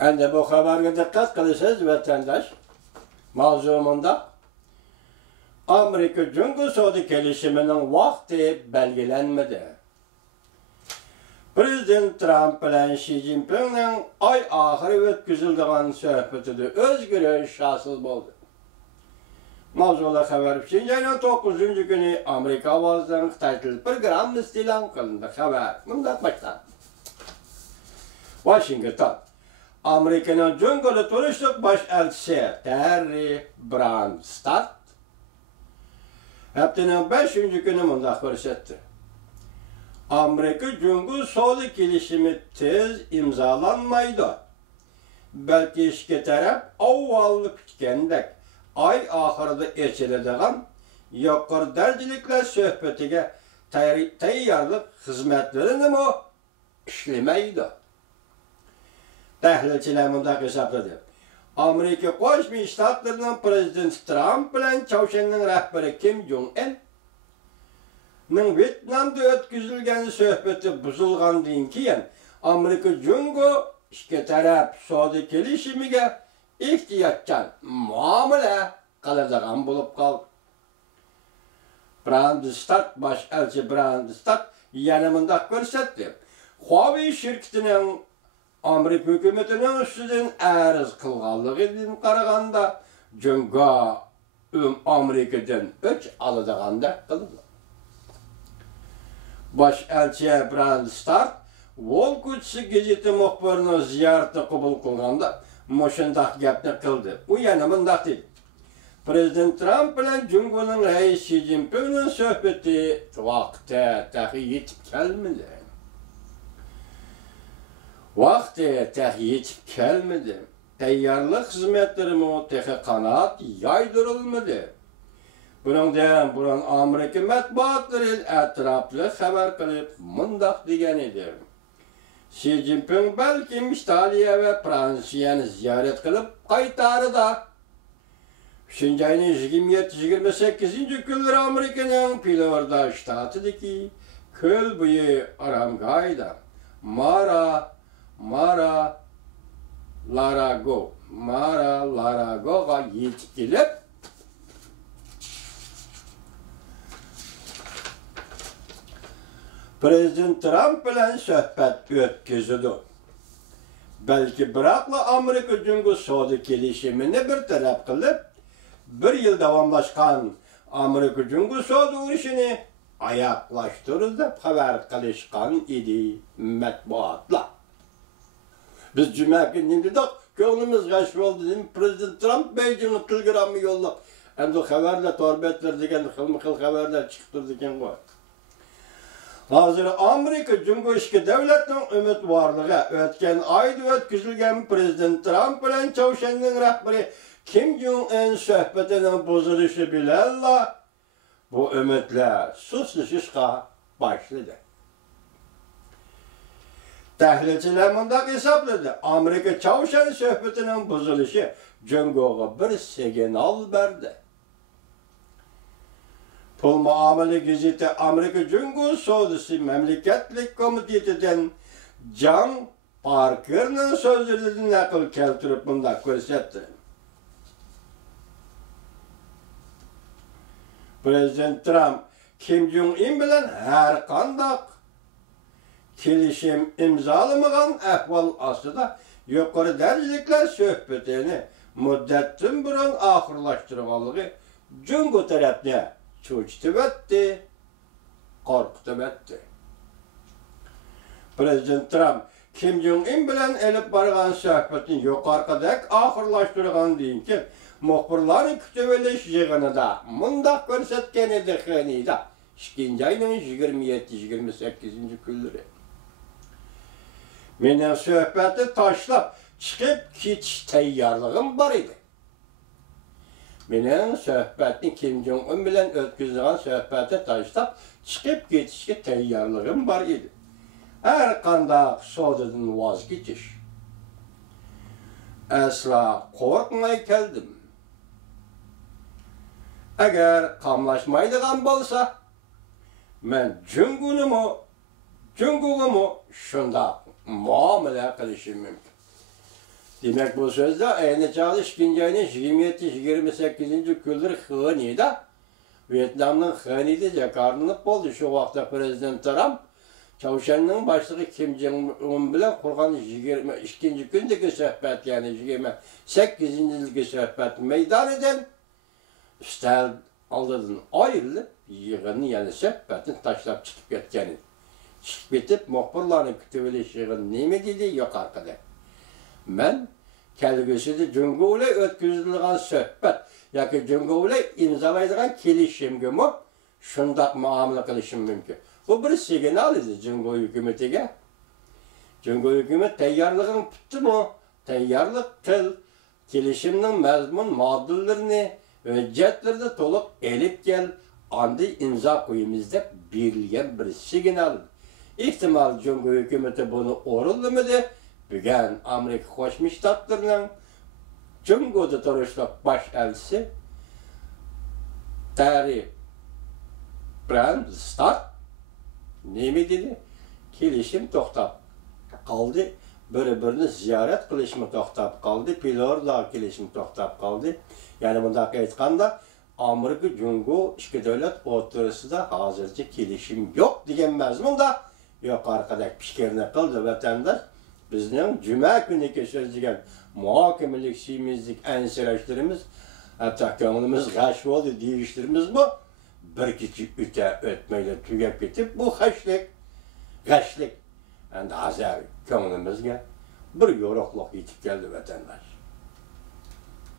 Endi bu xabarga diqqat qilasiz vatandosh. Mavzumunda Amerika Jungo savdo kelishimining vaqti belgilanmadi. Prezident Trump bilan Xi Jinpingning oy oxiri o'tkazilgan suhbatida o'zgarish hosil bo'ldi. Mavzular xabar Xinjiangning 9-kuni Amerika ovozidan Xitoy tili programmasi e'lon qilindi. Xabar bunday başlandı. Washington Amerika'nın Jungo'da turuşluq baş elçisi Terry Branstad haftanın 5-günü mundaq ko'rsatdi. Amerika Jungo savdo kelishimi tez imzolanmaydi. Balki ikki taraf avvalgi kutgandek ay oxirida echiladigan yuqori darajaliklar suhbatiga tayyorlik xizmatlarini ishlamaydi. Tahlilchilar mundaq hisobladi. Amerika Qo'shma Shtatlarining prezidenti Trump bilan Chavshanning rahbari Kim Jong Un Vyetnamda o'tkazilgan suhbati buzilgandan keyin Amerika Jungo ikki taraf savdo kelishimiga ehtiyotchan muomala qiladigan bo'lib qoldi. Branstad bosh elchi Branstad yana mundaq ko'rsatdi. Huawei shirkatining Amerika hükümetinin üstüden arz kılganlığından qaraganda Jungo Amerika'dan öç alıdığanda kıldı. Baş elçi Branstad Volkutsi gazeti muhbirinin ziyaretini kabul kılganda moşundaq gapni qildi. U yana mundaq dedi. Prezident Trump bilan Jungo'ning raisi Xi Jinpingning suhbati vaqti tahi yetib kelmadi. Vaqti yetib kelmedi. Tayyorlik xizmatlarimi texi qanot yaydirilmadi. Buningdan burun Amerika matbuotlari atrofli xabar qilib mundaq degan edi. Xi Jinping balki Italiya va Fransiyani ziyorat qilib qaytarida. Xinjiangning 27-28 Amerikaning Florida shtatidagi ko'l bo'yi oromgohida Mar-a-Lagoga yetib kelib, Prezident Trump bilan suhbat o'tkazdi. Balki biroqla Amerika Jungo savdo kelishimini bir taraf qilib, 1 yil davomlashgan Amerika Jungo savdo urushini oyoqlashtirdi deb xabar qilishgan edi matbuotlar. Biz cuma günü dedik, ko'nglimiz g'ash bo'ldi. Prezident Trump Beijingga telegramma yo'llab, endi xabarlar torbetlar degan xil xabarlar chiqib turdi ekan qo'y. Hozir Amerika Jungo ikki davlatning umidvorligi o'tgan oyda o'tkazilgan Prezident Trump bilan Chavshanning rahbari Kim Jong Un suhbatining buzilishi bilan bu umidlar sustlashishga boshladi. Tahlilchilar mundaq hisobladi. Amerika Chavshan suhbatining buzilishi Jungo'ga bir signal berdi. Pul muomala gazeti Amerika Jungo savdosi mamlakatlik komitetidan John Parkerning so'zlaridan naql keltirib mundaq ko'rsatdi. Prezident Trump Kim Jong Un bilan har qanday kelishim imzolamagan ahvol ostida yuqori darajaliklar suhbatini muddatdan burun oxirlashtirganligi Jungo tarafni cho'chitib o'tdi, qo'rqitib o'tdi. Prezident Trump Kim Jong Un bilan elib borgan suhbatni yuqoridek oxirlashtirgandan keyin muxbirlar kutib olish yig'inida mundaq ko'rsatgan edi Xitoyda 2-oyning 27-28 kunlari. Mening suhbatni tashlab chiqib ketish tayyorligim bor edi. Mening suhbatni Kim Jong Un bilan o'tkazilgan suhbatni tashlab chiqib ketishga tayyorligim bor edi. Har qanday savdodan voz kechish. Asla qo'rqmay keldim. Agar qamlashmaydigan bo'lsa, men Jungo'ga shunda muomala qilishim mumkin. Demek bu sözde aynı çağda 2. ayının 27-28. günleri Hı'nıydı. Vietnam'ın Hı'nıydı Jakarta'nın oldu. Şu vakti Prezident Trump, Çavuşan'ın başlığı Kim Jong-un bilen kurgan 22. gündeki sohbet yani 28. yılki sohbet meydan eden üstel aldıdan ayrılıp yığını yani sohbetin taşlap çıkıp getkeni. Çıkıp bitip muhbirlerini kütübeli yığın neyme dedi yok arkada. Ben kelgüsüde Cumhur'la ötküzülüğün sohbet yoki Cumhur'la imzalaydıgan kelişim gibi şundak muamele kılışım mümkün. Bu bir signal idi Cumhur hükümetiga. Cumhur hükümet tayyorlig'ini tutdimi? Tayyorlik til, kelishimning mazmun modullarini, hujjatlarni to'liq elib kel, anda imzo qo'yamiz deb berilgan bir signal. Ehtimol Cumhur hükümeti buni o'rinlamadi. Bugun Amerika Qo'shma Shtatlarining Cumhurda turishliq bosh elchisi Terry Branstad nemi dedi? Kelishim to'xtab qoldi. Bir-birini ziyorat qilishmi to'xtab qoldi. Pilorlar kelishim to'xtab qoldi. Ya'ni bundaq aytganda, Amerika Cumhur ikki davlat o'rtasida hozircha kelishim yo'q degan mazmunda yuqoridagi fikrni qildi vatandosh. Bizning juma kuni kechirgan muhokamalik siyimizlik ansirashlarimiz, hatto ko'nglimiz g'ash bo'ldi deyishlarimiz bu bir kecha o'tmaydi tugab ketib, bu g'ashlik endi azar ko'nglimizga bir yo'riqliq yetib keldi vatandosh.